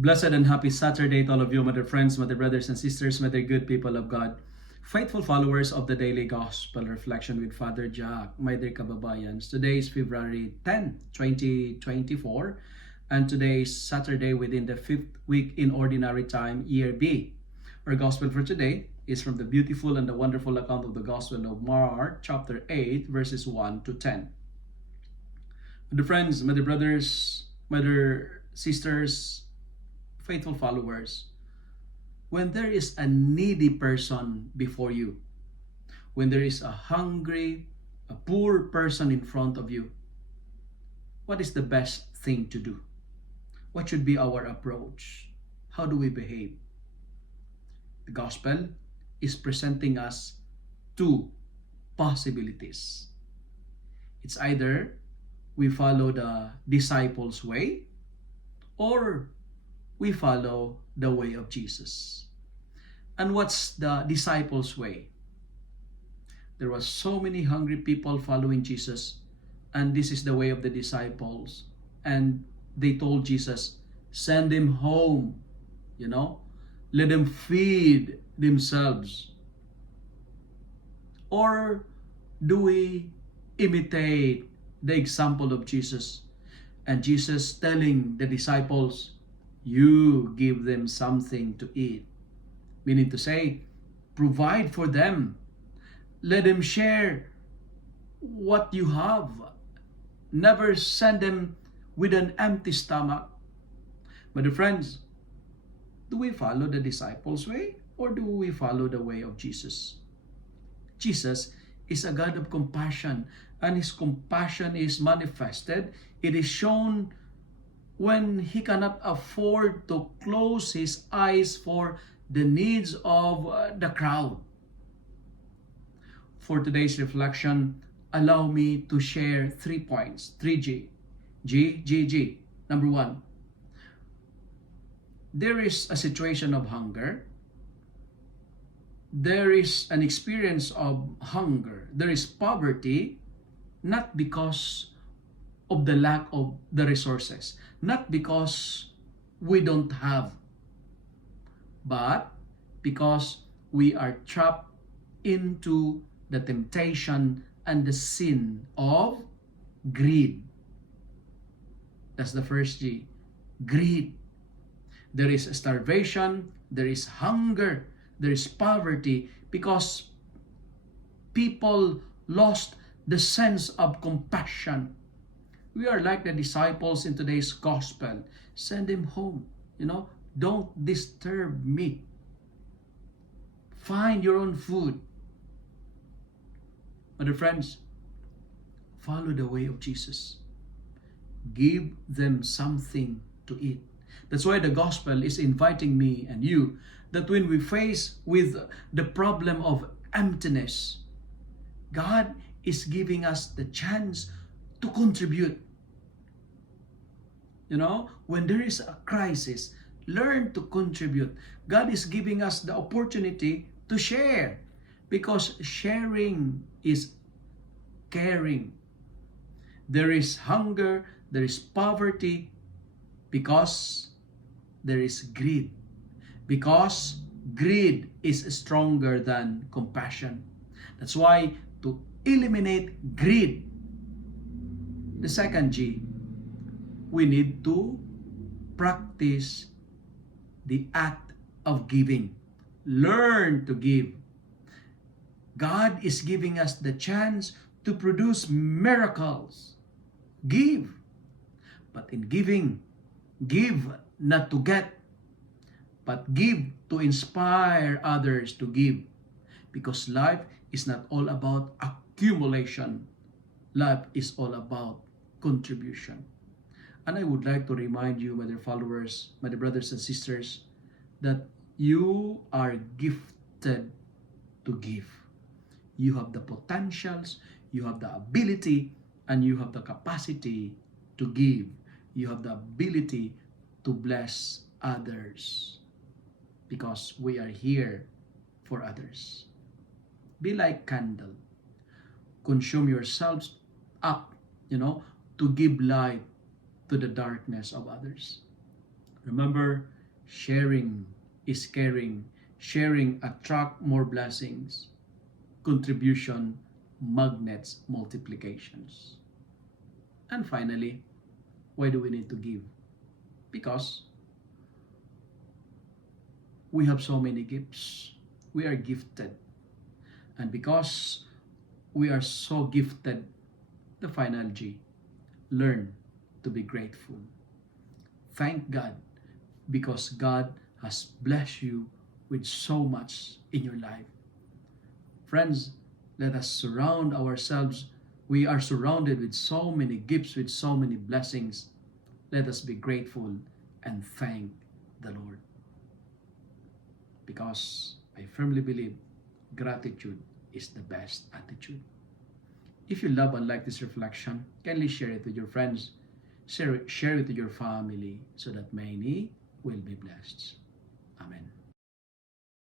Blessed and happy Saturday to all of you, my dear friends, my dear brothers and sisters, my dear good people of God, faithful followers of the Daily Gospel Reflection with Father Jack, my dear kababayans. Today is February 10, 2024, and today is Saturday within the 5th week in Ordinary Time, Year B. Our Gospel for today is from the beautiful and the wonderful account of the Gospel of Mark, chapter 8, verses 1 to 10. My dear friends, my dear brothers, my dear sisters, faithful followers, when there is a needy person before you, when there is a hungry, a poor person in front of you, what is the best thing to do? What should be our approach? How do we behave? The gospel is presenting us two possibilities. It's either we follow the disciples' way or we follow the way of Jesus. And what's the disciples' way? There were so many hungry people following Jesus, and this is the way of the disciples. And they told Jesus, send them home, let them feed themselves. Or do we imitate the example of Jesus? And Jesus telling the disciples, you give them something to eat. Meaning to say, provide for them. Let them share what you have. Never send them with an empty stomach. My dear friends, do we follow the disciples' way or do we follow the way of Jesus? Jesus is a God of compassion, and His compassion is manifested. It is shown when He cannot afford to close His eyes for the needs of the crowd. For today's reflection, allow me to share 3 points, 3G. G. Number 1, there is a situation of hunger. There is an experience of hunger. There is poverty, not because of the lack of the resources, not because we don't have, but because we are trapped into the temptation and the sin of greed. That's the first G, greed. There is starvation, there is hunger, there is poverty because people lost the sense of compassion. We are like the disciples in today's gospel. Send them home. Don't disturb me. Find your own food. My dear friends, follow the way of Jesus. Give them something to eat. That's why the gospel is inviting me and you that when we face with the problem of emptiness, God is giving us the chance to contribute. When there is a crisis, learn to contribute. God is giving us the opportunity to share, because sharing is caring. There is hunger, there is poverty because there is greed. Because greed is stronger than compassion. That's why to eliminate greed, the second G, we need to practice the act of giving. Learn to give. God is giving us the chance to produce miracles. Give. But in giving, give not to get, but give to inspire others to give. Because life is not all about accumulation. Life is all about contribution. And I would like to remind you, my dear followers, my dear brothers and sisters, that you are gifted to give. You have the potentials, you have the ability, and you have the capacity to give. You have the ability to bless others because we are here for others. Be like candle. Consume yourselves up, to give light to the darkness of others. Remember, sharing is caring. Sharing attract more blessings. Contribution magnets multiplications. And finally, why do we need to give? Because we have so many gifts. We are gifted. And because we are so gifted, the final G, learn to be grateful. Thank God because God has blessed you with so much in your life. Friends, let us surround ourselves. We are surrounded with so many gifts, with so many blessings. Let us be grateful and thank the Lord. Because I firmly believe gratitude is the best attitude. If you love and like this reflection, kindly share it with your friends. Share it with your family so that many will be blessed.